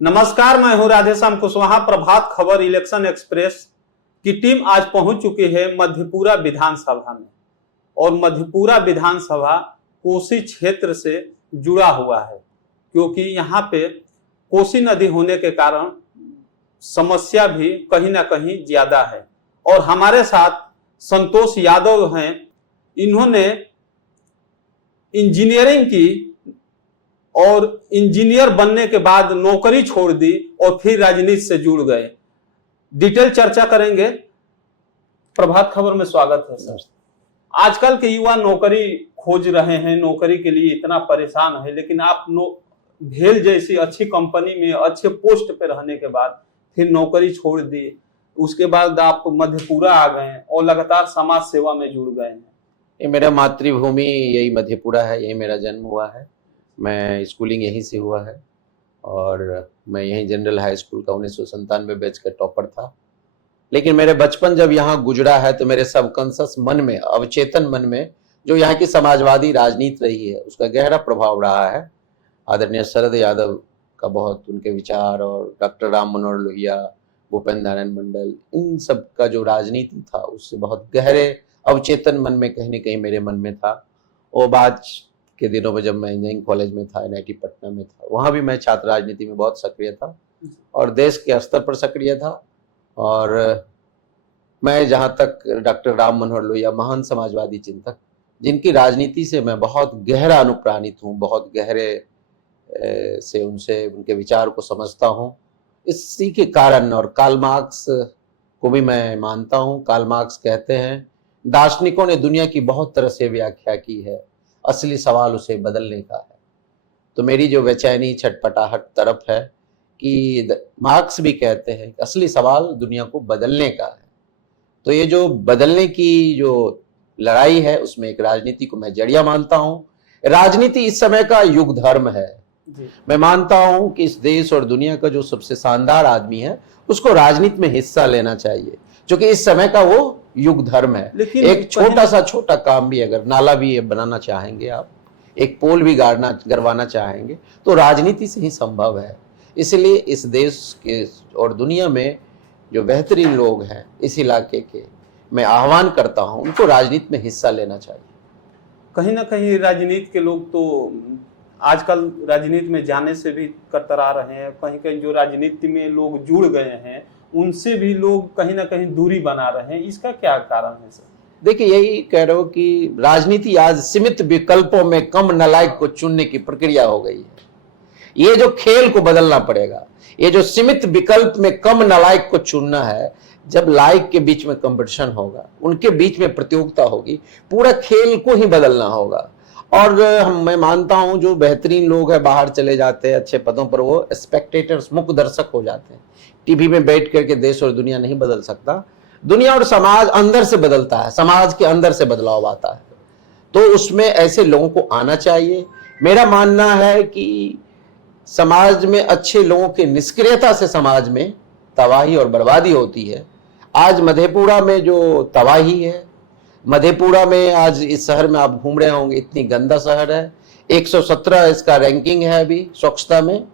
नमस्कार, मैं हूं राधेश्याम कुशवाहा। प्रभात खबर इलेक्शन एक्सप्रेस की टीम आज पहुंच चुकी है मधेपुरा विधानसभा में। और मधेपुरा विधानसभा कोसी क्षेत्र से जुड़ा हुआ है, क्योंकि यहाँ पे कोसी नदी होने के कारण समस्या भी कहीं ना कहीं ज्यादा है। और हमारे साथ संतोष यादव हैं। इन्होंने इंजीनियरिंग की और इंजीनियर बनने के बाद नौकरी छोड़ दी और फिर राजनीति से जुड़ गए। डिटेल चर्चा करेंगे। प्रभात खबर में स्वागत है सर। आजकल के युवा नौकरी खोज रहे हैं, नौकरी के लिए इतना परेशान है, लेकिन आप भेल जैसी अच्छी कंपनी में अच्छे पोस्ट पे रहने के बाद फिर नौकरी छोड़ दी, उसके बाद आप मधेपुरा आ गए और लगातार समाज सेवा में जुड़ गए हैं। ये मेरा मातृभूमि यही मधेपुरा है, यही मेरा जन्म हुआ है। मैं स्कूलिंग यहीं से हुआ है और मैं यहीं जनरल हाई स्कूल का 1997 बैच का टॉपर था। लेकिन मेरे बचपन जब यहाँ गुजरा है तो मेरे सबकॉन्शियस मन में, अवचेतन मन में जो यहाँ की समाजवादी राजनीति रही है उसका गहरा प्रभाव रहा है। आदरणीय शरद यादव का बहुत, उनके विचार, और डॉक्टर राम मनोहर लोहिया, भूपेंद्र नारायण मंडल, इन सब का जो राजनीति था उससे बहुत गहरे अवचेतन मन में कहीं न कहीं मेरे मन में था। वो बात के दिनों में जब मैं इंजीनियरिंग कॉलेज में था, NIT पटना में था, वहाँ भी मैं छात्र राजनीति में बहुत सक्रिय था और देश के स्तर पर सक्रिय था। और मैं जहाँ तक डॉक्टर राम मनोहर लोहिया, महान समाजवादी चिंतक, जिनकी राजनीति से मैं बहुत गहरा अनुप्राणित हूँ, बहुत गहरे से उनसे उनके विचार को समझता हूँ, इसी के कारण। और कार्ल मार्क्स को भी मैं मानता हूँ। कार्ल मार्क्स कहते हैं, दार्शनिकों ने दुनिया की बहुत तरह से व्याख्या की है, असली सवाल उसे बदलने का है। तो मेरी जो बेचैनी, छटपटाहट तरफ है कि मार्क्स भी कहते हैं कि असली सवाल दुनिया को बदलने का है। तो ये जो बदलने की जो लड़ाई है उसमें एक राजनीति को मैं जड़िया मानता हूँ। राजनीति इस समय का युग धर्म है। मैं मानता हूँ कि इस देश और दुनिया का जो सबसे शानदार आदमी है उसको राजनीति में हिस्सा लेना चाहिए, क्योंकि इस समय का वो युग धर्म है। एक छोटा सा छोटा काम भी, अगर नाला भी बनाना चाहेंगे आप, एक पोल भी गड़वाना चाहेंगे, तो राजनीति से ही संभव है। इसलिए इस देश के और दुनिया में जो बेहतरीन लोग हैं इस इलाके के, मैं आह्वान करता हूं उनको राजनीति में हिस्सा लेना चाहिए। कहीं ना कहीं राजनीति के लोग तो आजकल राजनीति में जाने से भी कतरा रहे हैं। कहीं कहीं जो राजनीति में लोग जुड़ गए हैं उनसे भी लोग कहीं ना कहीं दूरी बना रहे हैं। इसका क्या कारण है सर? देखिए, यही कह रहे हो कि राजनीति आज सीमित विकल्पों में कम नालायक को चुनने की प्रक्रिया हो गई है। ये जो खेल को बदलना पड़ेगा, ये जो सीमित विकल्प में कम नालायक को चुनना है, जब लायक के बीच में कंपटीशन होगा, उनके बीच में प्रतियोगिता होगी, पूरा खेल को ही बदलना होगा। और मैं मानता हूं जो बेहतरीन लोग हैं बाहर चले जाते हैं अच्छे पदों पर, वो स्पेक्टेटर्स, मुख्य दर्शक हो जाते हैं। टीवी में बैठ करके देश और दुनिया नहीं बदल सकता। दुनिया और समाज अंदर से बदलता है, समाज के अंदर से बदलाव आता है। तो उसमें ऐसे लोगों को आना चाहिए। मेरा मानना है कि समाज में अच्छे लोगों की निष्क्रियता से समाज में तबाही और बर्बादी होती है। आज मधेपुरा में जो तबाही है, मधेपुरा में आज इस शहर में आप घूम रहे होंगे, इतनी गंदा शहर है। 117 इसका रैंकिंग है अभी स्वच्छता में,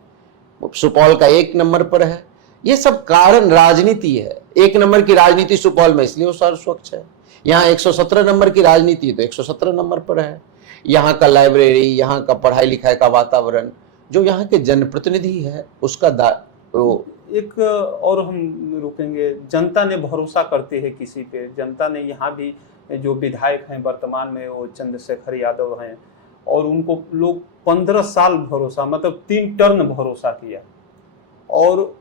सुपौल का 1 नंबर पर है। ये सब कारण राजनीति है। 1 नंबर की राजनीति सुपौल में, इसलिए वो शहर स्वच्छ है। यहाँ 117 नंबर की राजनीति तो 117 नंबर पर है। यहाँ का लाइब्रेरी, यहाँ का पढ़ाई लिखाई का वातावरण, जो यहाँ के जनप्रतिनिधि है उसका एक और हम रुकेंगे। जनता ने भरोसा करती है किसी पे। जनता ने यहाँ भी जो विधायक हैं वर्तमान में, वो चंद्रशेखर यादव हैं, और उनको लोग 15 साल भरोसा, मतलब 3 टर्न भरोसा किया। और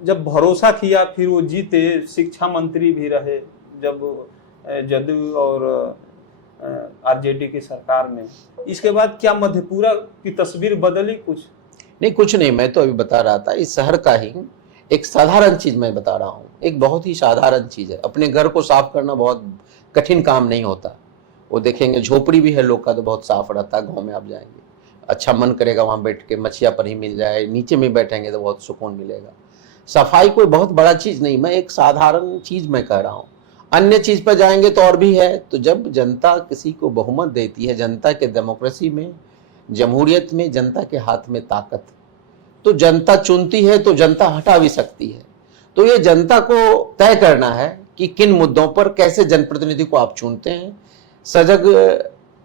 जब भरोसा किया फिर वो जीते, शिक्षा मंत्री भी रहे जब जदयू और RJD की सरकार में। इसके बाद क्या मधेपुरा की तस्वीर बदली? कुछ नहीं, कुछ नहीं। मैं तो अभी बता रहा था इस शहर का ही एक साधारण चीज मैं बता रहा हूँ। एक बहुत ही साधारण चीज है। अपने घर को साफ करना बहुत कठिन काम नहीं होता। वो देखेंगे झोपड़ी भी है लोग का तो बहुत साफ रहता है। गाँव में आप जाएंगे, अच्छा मन करेगा वहाँ बैठ के, मछिया पर ही मिल जाए, नीचे में बैठेंगे तो बहुत सुकून मिलेगा। सफाई कोई बहुत बड़ा चीज नहीं, मैं एक साधारण चीज मैं कह रहा हूँ। अन्य चीज पर जाएंगे तो और भी है। तो जब जनता किसी को बहुमत देती है, जनता के डेमोक्रेसी में, जमहूरियत में जनता के हाथ में ताकत, तो जनता चुनती है तो जनता हटा भी सकती है। तो ये जनता को तय करना है कि किन मुद्दों पर कैसे जनप्रतिनिधि को आप चुनते हैं। सजग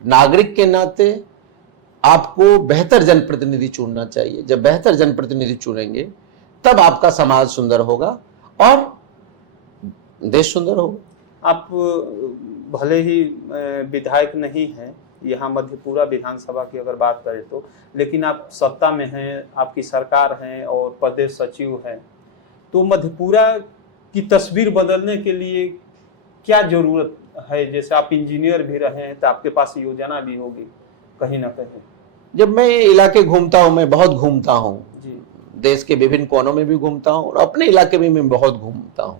नागरिक के नाते आपको बेहतर जनप्रतिनिधि चुनना चाहिए। जब बेहतर जनप्रतिनिधि चुनेंगे तब आपका समाज सुंदर होगा और देश सुंदर होगा। आप भले ही विधायक नहीं हैं यहाँ मधेपुरा विधानसभा की अगर बात करें तो, लेकिन आप सत्ता में हैं, आपकी सरकार है और प्रदेश सचिव हैं, तो मधेपुरा की तस्वीर बदलने के लिए क्या जरूरत है? जैसे आप इंजीनियर भी रहे हैं तो आपके पास योजना भी होगी कहीं ना कहीं। जब मैं इलाके घूमता हूँ, मैं बहुत घूमता हूँ जी, देश के विभिन्न कोनों में भी घूमता हूँ और अपने इलाके में मैं बहुत घूमता हूँ।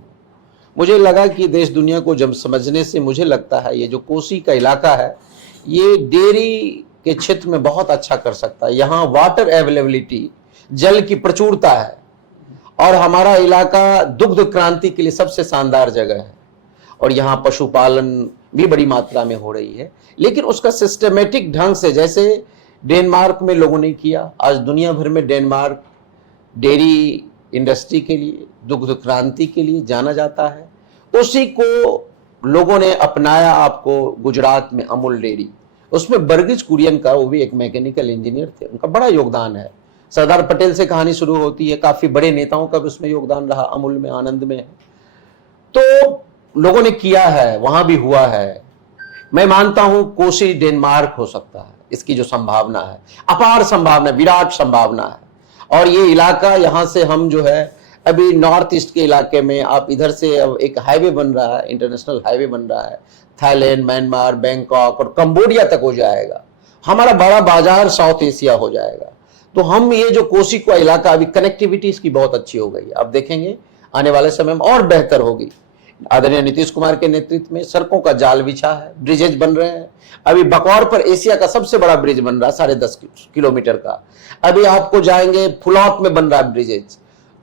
मुझे लगा कि देश दुनिया को जब समझने से मुझे लगता है ये जो कोसी का इलाका है ये डेयरी के क्षेत्र में बहुत अच्छा कर सकता है। यहाँ वाटर अवेलेबिलिटी, जल की प्रचुरता है और हमारा इलाका दुग्ध क्रांति के लिए सबसे शानदार जगह है और यहाँ पशुपालन भी बड़ी मात्रा में हो रही है, लेकिन उसका सिस्टमेटिक ढंग से जैसे डेनमार्क में लोगों ने किया। आज दुनिया भर में डेनमार्क डेयरी इंडस्ट्री के लिए, दुग्ध क्रांति के लिए जाना जाता है। उसी को लोगों ने अपनाया। आपको गुजरात में अमूल डेयरी, उसमें बर्गिस कुरियन का, वो भी एक मैकेनिकल इंजीनियर थे, उनका बड़ा योगदान है। सरदार पटेल से कहानी शुरू होती है, काफी बड़े नेताओं का भी उसमें योगदान रहा, अमूल में, आनंद में है। तो लोगों ने किया है, वहां भी हुआ है। मैं मानता हूं कोसी डेनमार्क हो सकता है। इसकी जो संभावना है, अपार संभावना, विराट संभावना है। और ये इलाका, यहां से हम जो है अभी नॉर्थ ईस्ट के इलाके में, आप इधर से अब एक हाईवे बन रहा है, इंटरनेशनल हाईवे बन रहा है, थाईलैंड, म्यांमार, बैंकॉक और कंबोडिया तक हो जाएगा। हमारा बड़ा बाजार साउथ एशिया हो जाएगा। तो हम ये जो कोसी का इलाका, अभी कनेक्टिविटी इसकी बहुत अच्छी हो गई है। अब देखेंगे आने वाले समय में और बेहतर होगी। आदरणीय नीतीश कुमार के नेतृत्व में सड़कों का जाल बिछा है, ब्रिजेज बन रहे हैं। अभी बकौर पर एशिया का सबसे बड़ा ब्रिज बन रहा है, 10.5 किलोमीटर का। अभी आपको जाएंगे फुलौत में बन रहा है ब्रिजेज।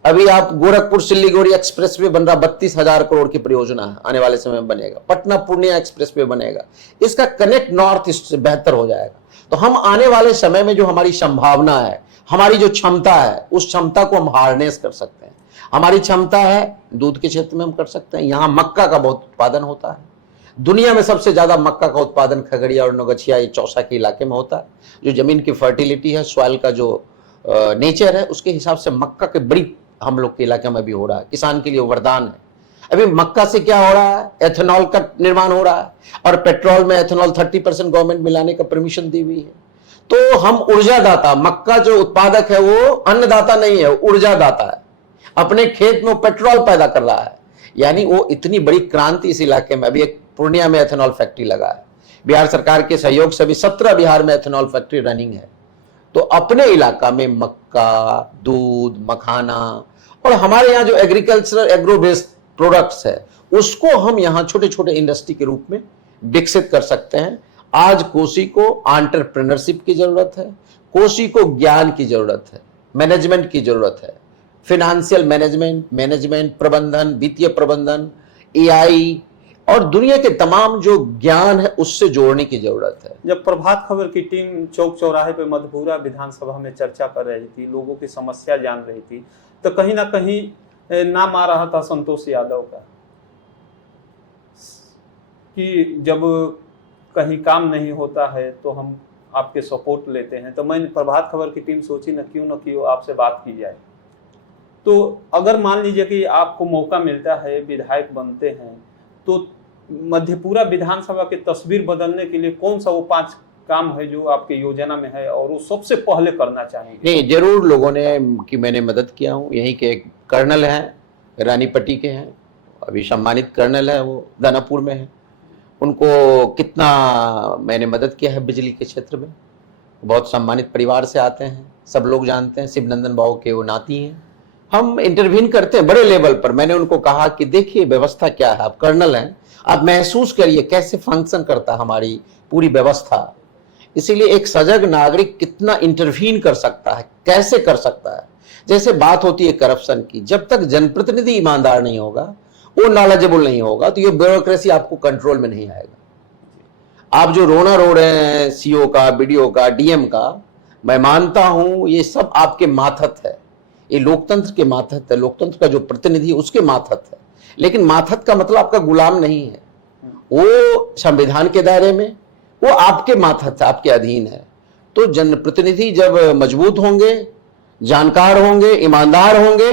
अभी आप गोरखपुर सिल्लीगुड़ी एक्सप्रेस वे बन रहा, 32,000 करोड़ की परियोजना है, आने वाले समय में बनेगा। पटना पूर्णिया एक्सप्रेस वे बनेगा। इसका कनेक्ट नॉर्थ ईस्ट से बेहतर हो जाएगा। तो हम आने वाले समय में जो हमारी संभावना है, हमारी जो क्षमता है, उस क्षमता को हम हार्नेस कर सकते हैं। हमारी क्षमता है दूध के क्षेत्र में हम कर सकते हैं। यहाँ मक्का का बहुत उत्पादन होता है। दुनिया में सबसे ज्यादा मक्का का उत्पादन खगड़िया और नौगछिया, ये चौसा के इलाके में होता है। जो जमीन की फर्टिलिटी है, सॉइल का जो नेचर है, उसके हिसाब से मक्का के बड़ी हम लोग के इलाके में भी हो रहा है। किसान के लिए वरदान है। अभी मक्का से क्या हो रहा है, एथेनॉल का निर्माण हो रहा है और पेट्रोल में एथेनॉल 30% गवर्नमेंट मिलाने का परमिशन दी हुई है। तो हम ऊर्जा दाता, मक्का जो उत्पादक है वो अन्नदाता नहीं है, ऊर्जा दाता है। अपने खेत में पेट्रोल पैदा कर रहा है, यानी वो इतनी बड़ी क्रांति इस इलाके में। अभी एक पूर्णिया में एथेनॉल फैक्ट्री लगा है, बिहार सरकार के सहयोग से अभी 17 बिहार में एथेनॉल फैक्ट्री रनिंग है। तो अपने इलाका में मक्का, दूध, मखाना और हमारे यहाँ जो एग्रीकल्चरल एग्रो बेस्ड प्रोडक्ट्स है, उसको हम यहाँ छोटे छोटे इंडस्ट्री के रूप में विकसित कर सकते हैं। आज कोसी को एंटरप्रेन्योरशिप की जरूरत है, कोसी को ज्ञान की जरूरत है, मैनेजमेंट की जरूरत है, फिनेंशियल मैनेजमेंट, प्रबंधन, वित्तीय प्रबंधन, एआई और दुनिया के तमाम जो ज्ञान है उससे जोड़ने की जरूरत है। जब प्रभात खबर की टीम चौक चौराहे पे मधेपुरा विधानसभा में चर्चा कर रही थी, लोगों की समस्या जान रही थी, तो कहीं ना कहीं नाम आ रहा था संतोष यादव का कि जब कहीं काम नहीं होता है तो हम आपके सपोर्ट लेते हैं। तो मैंने प्रभात खबर की टीम सोची न क्यों आपसे बात की जाए। तो अगर मान लीजिए कि आपको मौका मिलता है, विधायक बनते हैं, तो मधेपुरा विधानसभा की तस्वीर बदलने के लिए कौन सा वो 5 काम है जो आपके योजना में है और वो सबसे पहले करना चाहेंगे? नहीं, जरूर लोगों ने कि मैंने मदद किया हूँ। यहीं के एक कर्नल हैं, रानीपट्टी के हैं, अभी सम्मानित कर्नल है, वो दानापुर में है। उनको कितना मैंने मदद किया है बिजली के क्षेत्र में। बहुत सम्मानित परिवार से आते हैं, सब लोग जानते हैं, शिवनंदन बाबू के वो नाती हैं। हम इंटरवीन करते हैं बड़े लेवल पर। मैंने उनको कहा कि देखिए व्यवस्था क्या है, आप कर्नल हैं, आप महसूस करिए कैसे फंक्शन करता है हमारी पूरी व्यवस्था। इसीलिए एक सजग नागरिक कितना इंटरवीन कर सकता है, कैसे कर सकता है। जैसे बात होती है करप्शन की, जब तक जनप्रतिनिधि ईमानदार नहीं होगा, वो नॉलेजेबल नहीं होगा, तो ये ब्यूरोक्रेसी आपको कंट्रोल में नहीं आएगा। आप जो रोना रो रहे हैं सीओ का, बीडीओ का, डीएम का, मैं मानता हूं ये सब आपके माथत है। ये लोकतंत्र के मातहत है, लोकतंत्र का जो प्रतिनिधि उसके मातहत है। लेकिन मातहत का मतलब आपका गुलाम नहीं है, वो संविधान के दायरे में, वो आपके मातहत है, आपके अधीन है। तो जनप्रतिनिधि जब मजबूत होंगे, जानकार होंगे, ईमानदार होंगे,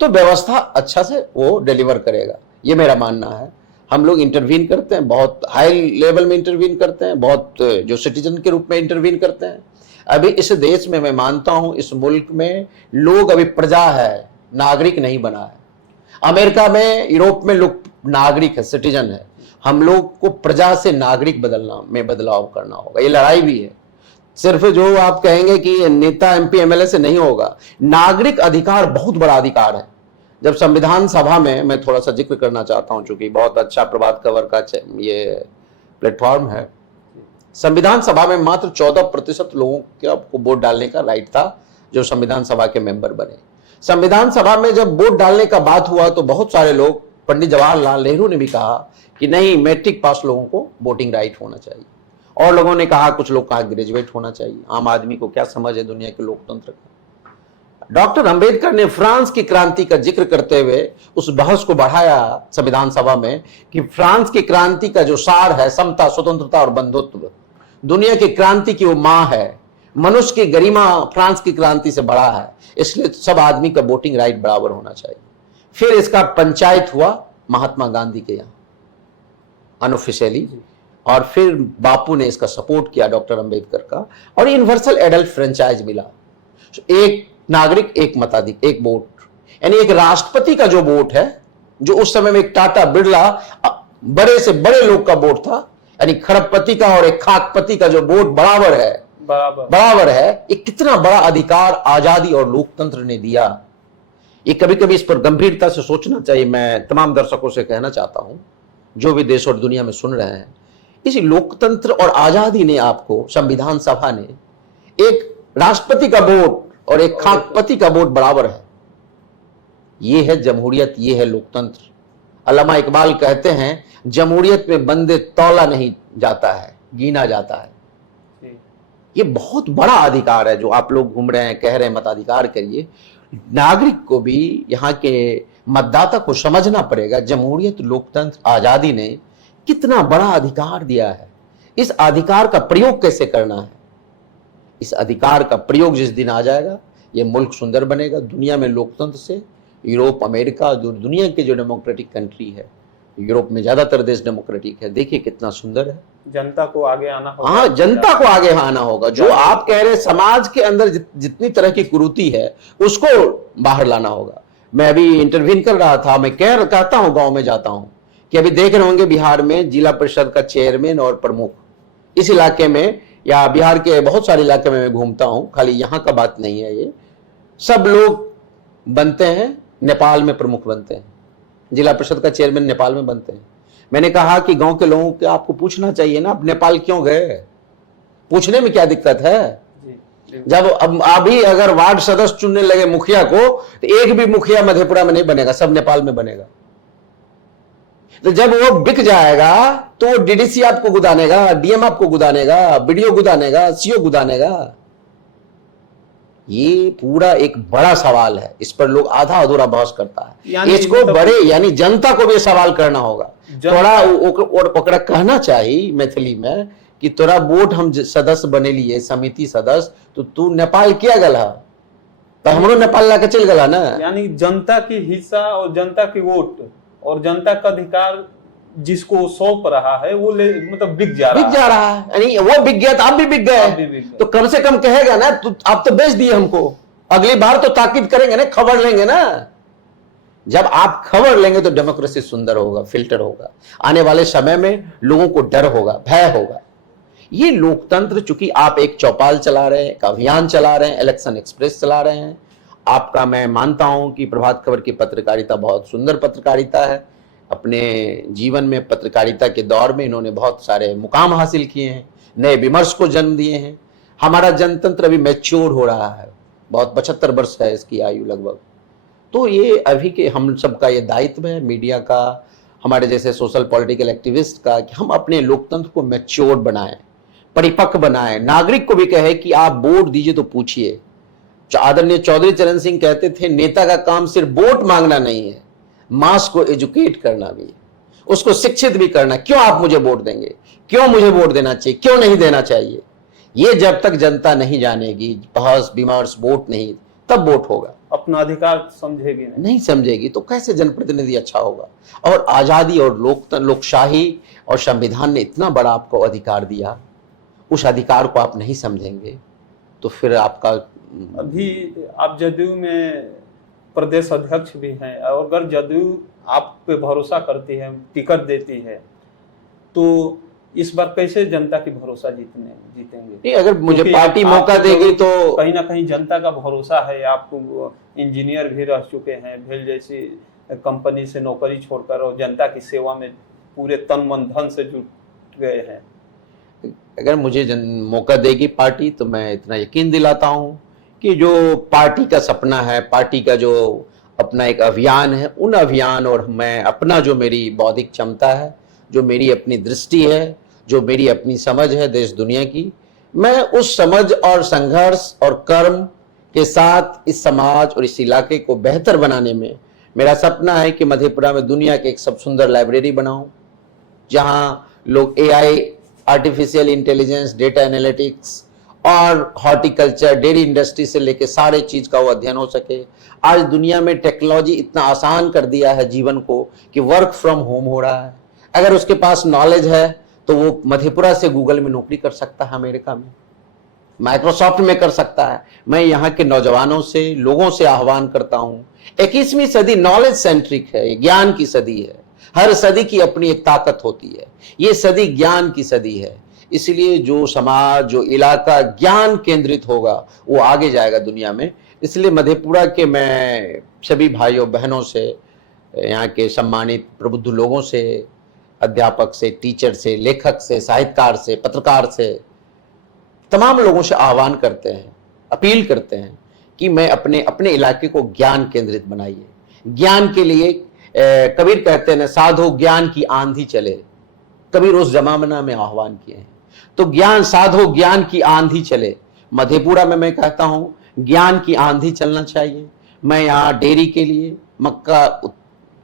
तो व्यवस्था अच्छा से वो डिलीवर करेगा, ये मेरा मानना है। हम लोग इंटरवीन करते हैं, बहुत हाई लेवल में इंटरवीन करते हैं, बहुत जो सिटीजन के रूप में इंटरवीन करते हैं। अभी इस देश में मैं मानता हूं, इस मुल्क में लोग अभी प्रजा है, नागरिक नहीं बना है। अमेरिका में, यूरोप में लोग नागरिक है, सिटीजन है। हम लोग को प्रजा से नागरिक बदलाव करना होगा। ये लड़ाई भी है, सिर्फ जो आप कहेंगे कि नेता एमपी एमएलए से नहीं होगा। नागरिक अधिकार बहुत बड़ा अधिकार है। जब संविधान सभा में, मैं थोड़ा सा जिक्र करना चाहता हूं, चूंकि बहुत अच्छा प्रभात खबर का ये प्लेटफॉर्म है। संविधान सभा में मात्र 14% लोगों को वोट डालने का राइट था, जो संविधान सभा के मेंबर बने। संविधान सभा में जब वोट डालने का बात हुआ तो बहुत सारे लोग, पंडित जवाहरलाल नेहरू ने भी कहा कि नहीं, मैट्रिक पास लोगों को वोटिंग राइट होना चाहिए। और लोगों ने कहा, कुछ लोग कहा ग्रेजुएट होना चाहिए। आम आदमी को क्या समझ है दुनिया के लोकतंत्र का। डॉक्टर अंबेडकर ने फ्रांस की क्रांति का जिक्र करते हुए उस बहस को बढ़ाया संविधान सभा में कि फ्रांस की क्रांति का जो सार है, समता, स्वतंत्रता और बंधुत्व, दुनिया की क्रांति की वो मां है। मनुष्य की गरिमा फ्रांस की क्रांति से बड़ा है, इसलिए सब आदमी का वोटिंग राइट बराबर होना चाहिए। फिर इसका पंचायत हुआ महात्मा गांधी के यहाँ अनऑफिशियली, और फिर बापू ने इसका सपोर्ट किया, डॉक्टर अंबेडकर का, और यूनिवर्सल एडल्ट फ्रेंचाइज मिला। एक नागरिक एक मताधिकार, एक वोट, यानी एक राष्ट्रपति का जो वोट है, जो उस समय में एक टाटा बिरला बड़े से बड़े लोग का वोट था, यानी खरबपति का और एक खाकपति का जो वोट बराबर है। ये कितना बड़ा अधिकार आजादी और लोकतंत्र ने दिया। ये कभी कभी इस पर गंभीरता से सोचना चाहिए। मैं तमाम दर्शकों से कहना चाहता हूं, जो भी देश और दुनिया में सुन रहे हैं, इसी लोकतंत्र और आजादी ने आपको, संविधान सभा ने, एक राष्ट्रपति का वोट और एक खाकपति का वोट बराबर है। ये है जमहूरियत, ये है लोकतंत्र। अल्लामा इकबाल कहते हैं, जमहूरियत में बंदे तौला नहीं जाता है, गिना जाता है। ये बहुत बड़ा अधिकार है जो आप लोग घूम रहे हैं, कह रहे हैं मताधिकार करिए। नागरिक को भी, यहाँ के मतदाता को समझना पड़ेगा, जमहूरियत, लोकतंत्र, आजादी ने कितना बड़ा अधिकार दिया है। इस अधिकार का प्रयोग कैसे करना है, इस अधिकार का प्रयोग जिस दिन आ जाएगा, ये मुल्क सुंदर बनेगा। दुनिया में लोकतंत्र से यूरोप, अमेरिका, जो दुनिया के जो डेमोक्रेटिक कंट्री है, यूरोप में ज्यादातर देश डेमोक्रेटिक है, देखिए कितना सुंदर है। जनता को आगे आना होगा। हाँ, जनता को आगे आना होगा। जो आप कह रहे हैं, समाज के अंदर जितनी तरह की कुरीति है, उसको बाहर लाना होगा। मैं अभी इंटरव्यू कर रहा था, मैं कहता हूँ, गांव में जाता हूँ, कि अभी देख रहे होंगे बिहार में जिला परिषद का चेयरमैन और प्रमुख, इस इलाके में या बिहार के बहुत सारे इलाके में मैं घूमता हूं, खाली यहां का बात नहीं है, ये सब लोग बनते हैं, नेपाल में प्रमुख बनते हैं, जिला परिषद का चेयरमैन नेपाल में बनते हैं। मैंने कहा कि गांव के लोगों को आपको पूछना चाहिए ना, आप नेपाल क्यों गए, पूछने में क्या दिक्कत है। जब अब अभी अगर वार्ड सदस्य चुनने लगे मुखिया को, तो एक भी मुखिया मधेपुरा में नहीं बनेगा, सब नेपाल में बनेगा। तो जब वो बिक जाएगा तो वो डीडीसी आपको गुदानेगा, डीएम आपको गुदानेगा, बीडीओ गुदानेगा, सीओ गुदानेगा। ये पूरा एक बड़ा सवाल है, इस पर लोग आधा अधूरा बहस करता है। इसको बड़े, यानी जनता को भी सवाल करना होगा। थोड़ा ओकरा कहना चाहिए मैथिली में कि तोरा वोट हम सदस्य बने लिए, समिति सदस्य, तो तू नेपाल किया गला, तो हमरो नेपाल लाके चल गला ना। यानी जनता की हिस्सा और जनता की वोट और जनता का अधिकार जिसको सौंप रहा है, वो मतलब बिक जा रहा है। यानी वो बिक गया तो आप भी बिक गए। तो कम से कम कहेगा ना, तो आप तो बेच दिए हमको, अगली बार तो ताकीद करेंगे ना, खबर लेंगे ना। जब आप खबर लेंगे तो डेमोक्रेसी सुंदर होगा, फिल्टर होगा। आने वाले समय में लोगों को डर होगा, भय होगा। ये लोकतंत्र, चूंकि आप एक चौपाल चला रहे हैं, एक अभियान चला रहे हैं, इलेक्शन एक्सप्रेस चला रहे हैं, आपका मैं मानता हूं कि प्रभात खबर की पत्रकारिता बहुत सुंदर पत्रकारिता है। अपने जीवन में पत्रकारिता के दौर में इन्होंने बहुत सारे मुकाम हासिल किए हैं, नए विमर्श को जन्म दिए हैं। हमारा जनतंत्र अभी मैच्योर हो रहा है, बहुत 75 वर्ष है इसकी आयु लगभग। तो ये अभी के हम सबका ये दायित्व है, मीडिया का, हमारे जैसे सोशल पॉलिटिकल एक्टिविस्ट का, कि हम अपने लोकतंत्र को मैच्योर बनाएं, परिपक्व बनाएं। नागरिक को भी कहे कि आप वोट दीजिए तो पूछिए, आदरणीय चौधरी चरण सिंह कहते थे, नेता का काम सिर्फ वोट मांगना नहीं है, मास को एजुकेट करना भी है, उसको शिक्षित भी करना। क्यों आप मुझे वोट देंगे, क्यों मुझे वोट देना चाहिए, क्यों नहीं देना चाहिए, ये जब तक जनता नहीं जानेगी, बहस विमर्श वोट नहीं, तब वोट होगा। अपना अधिकार समझेगी नहीं समझेगी तो कैसे जनप्रतिनिधि अच्छा होगा। और आजादी और लोकशाही और संविधान ने इतना बड़ा आपको अधिकार दिया, उस अधिकार को आप नहीं समझेंगे तो फिर आपका। अभी आप जदयू में प्रदेश अध्यक्ष भी हैं, और अगर जदयू आप पे भरोसा करती है, टिकट देती है, तो इस बार कैसे जनता की भरोसा जीतेंगे? नहीं, अगर मुझे पार्टी मौका देगी तो कहीं ना कहीं जनता का भरोसा है आपको। इंजीनियर भी रह चुके हैं, भेल जैसी कंपनी से नौकरी छोड़कर और जनता की सेवा में पूरे तन मन धन से जुट गए हैं। अगर मुझे मौका देगी पार्टी तो मैं इतना यकीन दिलाता हूं कि जो पार्टी का सपना है, पार्टी का जो अपना एक अभियान है, उन अभियान और मैं अपना जो मेरी बौद्धिक क्षमता है, जो मेरी अपनी दृष्टि है, जो मेरी अपनी समझ है देश दुनिया की, मैं उस समझ और संघर्ष और कर्म के साथ इस समाज और इस इलाके को बेहतर बनाने में मेरा सपना है कि मधेपुरा में दुनिया के एक सब सुंदर लाइब्रेरी बनाऊं, जहां लोग AI, artificial intelligence, data analytics और हॉर्टिकल्चर, डेयरी इंडस्ट्री से लेके सारे चीज का वो अध्ययन हो सके। आज दुनिया में टेक्नोलॉजी इतना आसान कर दिया है जीवन को कि वर्क फ्रॉम होम हो रहा है। अगर उसके पास नॉलेज है तो वो मधेपुरा से गूगल में नौकरी कर सकता है, अमेरिका में माइक्रोसॉफ्ट में कर सकता है। मैं यहाँ के नौजवानों से, लोगों से आह्वान करता हूँ, 21वीं सदी नॉलेज सेंट्रिक है, ज्ञान की सदी है। हर सदी की अपनी एक ताकत होती है, ये सदी ज्ञान की सदी है। इसलिए जो समाज, जो इलाका ज्ञान केंद्रित होगा वो आगे जाएगा दुनिया में। इसलिए मधेपुरा के मैं सभी भाइयों बहनों से, यहाँ के सम्मानित प्रबुद्ध लोगों से, अध्यापक से, टीचर से, लेखक से, साहित्यकार से, पत्रकार से, तमाम लोगों से आह्वान करते हैं, अपील करते हैं कि मैं अपने अपने इलाके को ज्ञान केंद्रित बनाइए। ज्ञान के लिए कबीर कहते हैं, साधो ज्ञान की आंधी चले, कबीर उस जमाना में आह्वान किए हैं। तो ज्ञान, साधो ज्ञान की आंधी चले। मधेपुरा में मैं कहता हूं ज्ञान की आंधी चलना चाहिए। मैं यहाँ डेयरी के लिए मक्का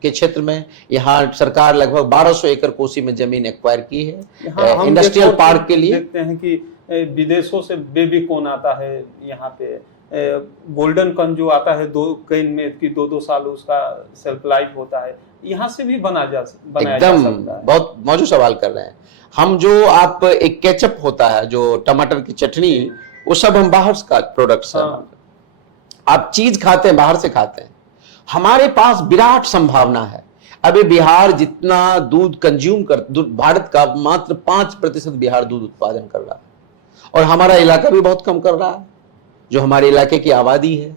के क्षेत्र में, यहाँ सरकार लगभग 1200 एकड़ कोसी में जमीन एक्वायर की है इंडस्ट्रियल पार्क के लिए। देखते हैं कि विदेशों से बेबी कॉर्न आता है, यहाँ पे गोल्डन कॉर्न जो आता है 2 कैन में कि 2-2 साल उसका सेल्फ लाइफ होता है, यहाँ से भी बनाया जा सकता है। बहुत मौजूद सवाल कर रहे हैं हम। जो आप एक केचप होता है, जो टमाटर की चटनी, वो सब हम बाहर का प्रोडक्ट्स हैं। आप चीज खाते हैं, बाहर से खाते हैं। हमारे पास विराट संभावना है। अभी बिहार जितना दूध कंज्यूम कर, भारत का मात्र 5% बिहार दूध उत्पादन कर रहा है, और हमारा इलाका भी बहुत कम कर रहा है, जो हमारे इलाके की आबादी है।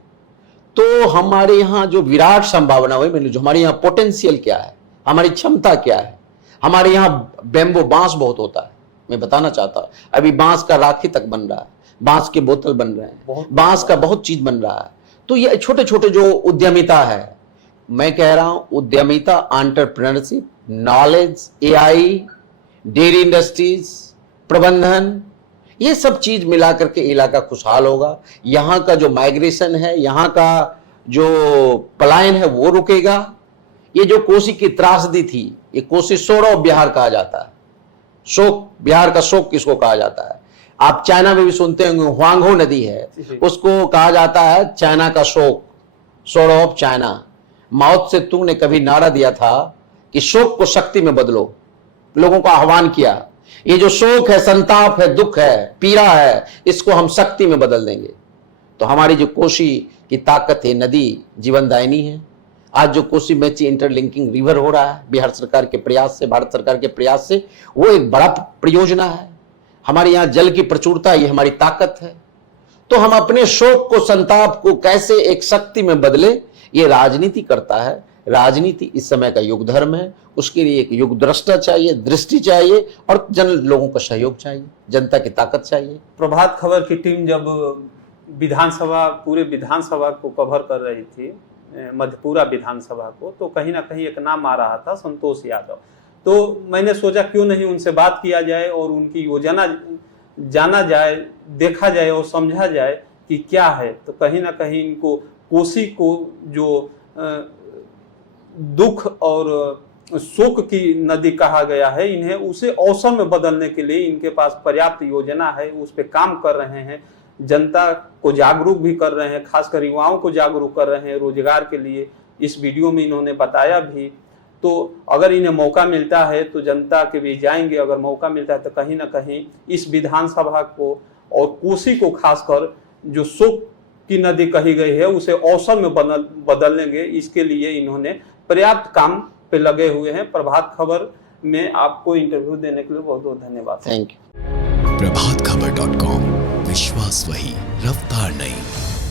तो हमारे यहाँ जो विराट संभावना है, जो हमारे यहाँ पोटेंशियल क्या है, हमारी क्षमता क्या है। हमारे यहाँ बेम्बो, बांस बहुत होता है। मैं बताना चाहता हूँ, अभी बांस का राखी तक बन रहा है, बांस के बोतल बन रहे हैं, बांस का बहुत चीज बन रहा है। तो ये छोटे छोटे जो उद्यमिता है, मैं कह रहा हूं उद्यमिता, entrepreneurship, knowledge, AI, dairy industries, प्रबंधन, ये सब चीज मिलाकर के इलाका खुशहाल होगा। यहाँ का जो माइग्रेशन है, यहाँ का जो पलायन है वो रुकेगा। ये जो कोसी की त्रासदी थी, ये कोसी सोरो बिहार कहा जाता है। शोक, बिहार का शोक किसको कहा जाता है? आप चाइना में भी सुनते होंगे, ह्वांगहो नदी है, उसको कहा जाता है चाइना का शोक, सोरो ऑफ चाइना। माओ से तुंग ने कभी नारा दिया था कि शोक को शक्ति में बदलो, लोगों को आह्वान किया। ये जो शोक है, संताप है, दुख है, पीड़ा है, इसको हम शक्ति में बदल देंगे। तो हमारी जो कोसी की ताकत है, नदी जीवनदायिनी है। आज जो कोसी मेची इंटरलिंकिंग रिवर हो रहा है बिहार सरकार के प्रयास से, भारत सरकार के प्रयास से, वो एक बड़ा परियोजना है। हमारे यहाँ जल की प्रचुरता, ये हमारी ताकत है। तो हम अपने शोक को, संताप को कैसे एक शक्ति में बदले, ये राजनीति करता है। राजनीति इस समय का युग धर्म है। उसके लिए एक युग दृष्टा चाहिए, दृष्टि चाहिए, और जन लोगों का सहयोग चाहिए, जनता की ताकत चाहिए। प्रभात खबर की टीम जब विधानसभा, पूरे विधानसभा को कवर कर रही थी, मधेपुरा विधानसभा को, तो कहीं ना कहीं एक नाम आ रहा था, संतोष यादव। तो मैंने सोचा क्यों नहीं उनसे बात किया जाए और उनकी योजना जाना जाए, देखा जाए और समझा जाए कि क्या है, तो कहीं ना कहीं इनको कोसी को जो दुख और शोक की नदी कहा गया है, इन्हें उसे अवसर में बदलने के लिए इनके पास पर्याप्त योजना है, उस पर काम कर रहे हैं, जनता को जागरूक भी कर रहे हैं, खासकर युवाओं को जागरूक कर रहे हैं रोजगार के लिए। इस वीडियो में इन्होंने बताया भी। तो अगर इन्हें मौका मिलता है तो जनता के बीच जाएंगे, अगर मौका मिलता है तो कहीं ना कहीं इस विधानसभा को और कोसी को खासकर जो शोक की नदी कही गई है उसे अवसर में बदल लेंगे। इसके लिए इन्होंने पर्याप्त काम पे लगे हुए हैं। प्रभात खबर में आपको इंटरव्यू देने के लिए बहुत बहुत धन्यवाद। Thank you. प्रभातखबर.com, विश्वास वही, रफ्तार नहीं।